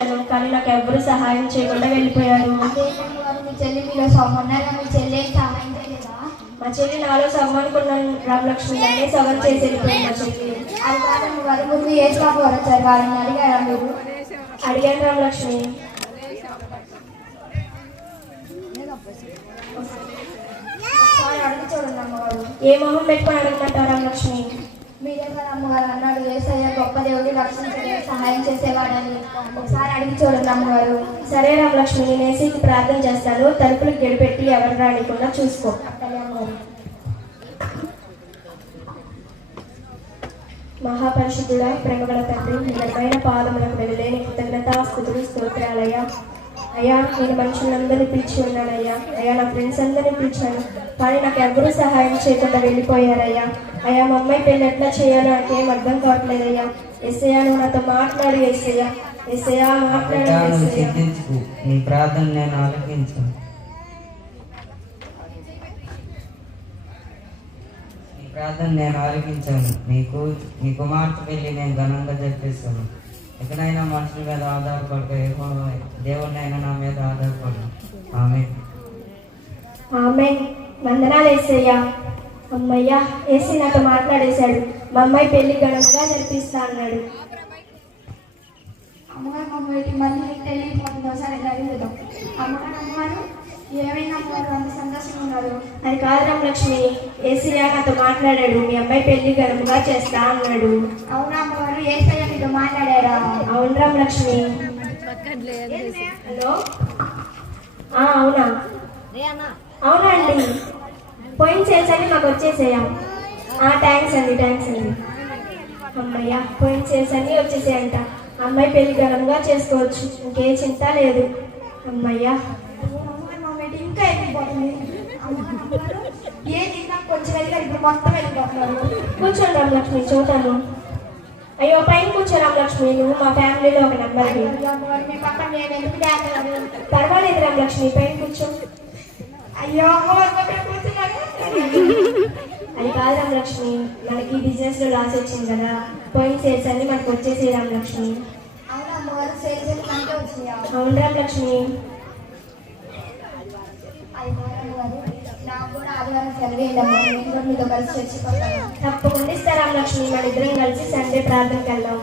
కానీ నాకు ఎవరు సహాయం చేయకుండా వెళ్ళిపోయారు. మీ చెల్లి మీలో సొమ్మన్నారా? మీ చెల్లి సహాయం చేయలేదా? మా చెల్లి నాలో సమ్మనుకున్నాను రామలక్ష్మి అన్నీ సవర్ చేసి వెళ్ళిపోయింది. మా చెల్లి అది కాదు వారి ముందు ఏ బాబు వచ్చారు, వాళ్ళని అడిగారా మీరు? అడిగాను రామలక్ష్మి. అడిగి చూడండి అమ్మగారు. ఏ మొహం పెట్టుకొని అడగమంటారు రామలక్ష్మి? మీరే కదా అమ్మగారు అన్నాడు, యేసయ్య గొప్ప దేవుడు, రక్షించే సహాయం చేసేవాడని. ఒకసారి అడిగి చూడండి అమ్మగారు. సరే రామలక్ష్మి, నేను ఏసీకి ప్రార్థన చేస్తాను. తలుపులకు గడిపెట్టి ఎవరు రానికుండా చూసుకో. అమ్మగారు. మహాపరిశుద్ధుడా, ప్రేమగల తండ్రి, నిజమైన పాదములకు వెళ్ళలేని కృతజ్ఞతాస్తుతులు స్తోత్రాలయ్యా. అయ్యా, నేను మనుషులందరినీ పిలిచి ఉన్నానయ్యా. అయ్యా, నా ఫ్రెండ్స్ అందరినీ పిలిచాను, కానీ నాకు ఎవరూ సహాయం చేయకుండా వెళ్ళిపోయారయ్యా. అయ్యా, మా అమ్మాయి పెళ్ళి ఎట్లా చేయాలో నాకేం అర్థం కావట్లేదయ్యా. ఎస్ఐయా, నువ్వు నాతో మాట్లాడు. ఎస్ఐయా, ఎస్ఐయా మాట్లాడు. నీ ప్రార్థన నేను ఆలకించాను. ప్రార్థన నేను ఆలకించాను. నీ కుమార్తె పెళ్లి నేను ఘనంగా జరిపిస్తాను. ఎక్కడైనా మనుషుల మీద ఆధారపడక దేవుడినైనా నా మీద ఆధారపడు. ఆమేన్. ఆమేన్. వందనాలు యేసయ్యా. అమ్మయ్యా, ఏసీ నాతో మాట్లాడేశాడు. మా అమ్మాయి పెళ్లి ఘనంగా జరిపిస్తా అన్నాడు. అమ్మగారు మమ్మల్ని మళ్ళీ తెలియకపోతుంది, ఒకసారి అడుగుదాం. అమ్మగారు ఏమైనా అమ్మగారు అంత సంతోషంగా ఉన్నారు? అది కాదు రామలక్ష్మి, ఏసీయా నాతో మాట్లాడాడు. మీ అమ్మాయి పెళ్లి ఘనంగా చేస్తా అన్నాడు. అవునా అమ్మగారు? యేసయ్య మీతో మాట్లాడారా? అవును రామలక్ష్మి. హలో, అవునా? అవునా అండి, పోయిన చేసండి మాకు వచ్చేసేయా. థ్యాంక్స్ అండి, థ్యాంక్స్ అండి. అమ్మయ్యా, పోయిన చేసండి వచ్చేసేయంట. అమ్మాయి పెళ్లి ఘనంగా చేసుకోవచ్చు, ఇంకే చింత లేదు. అమ్మయ్యా. ఇంకా వెళ్ళిపోతుంది. ఏది నాకు కొంచెం వెళ్ళి ఇప్పుడు మొత్తం వెళ్ళిపోతున్నారు. కూర్చోండి రామలక్ష్మి, చూద్దాము. అయ్యో, పైన కూర్చో రామలక్ష్మి, నువ్వు మా ఫ్యామిలీలో ఒక నెంబర్కి. మీ పక్కన నేను ఎందుకు డాక్టర్? పర్వాలేదు రామలక్ష్మి, పైన కూర్చో. అయ్యో అది కాదు రామలక్ష్మి, మనకి బిజినెస్ లో లాస్ వచ్చింది కదా, పోయిన సేల్స్ అన్ని మనకు వచ్చేసి రామలక్ష్మి. అవునా అమ్మగారు? సేల్స్ అంటే వచ్చినాయా? అవును రామలక్ష్మి. నాకు కూడా ఆదివారం సెలవు మీతో కలిసి చర్చిపోతాను. తప్పకుండా ఇస్తా రామలక్ష్మి, మన ఇద్దరం కలిసి సండే ప్రార్థనకి వెళ్దాం.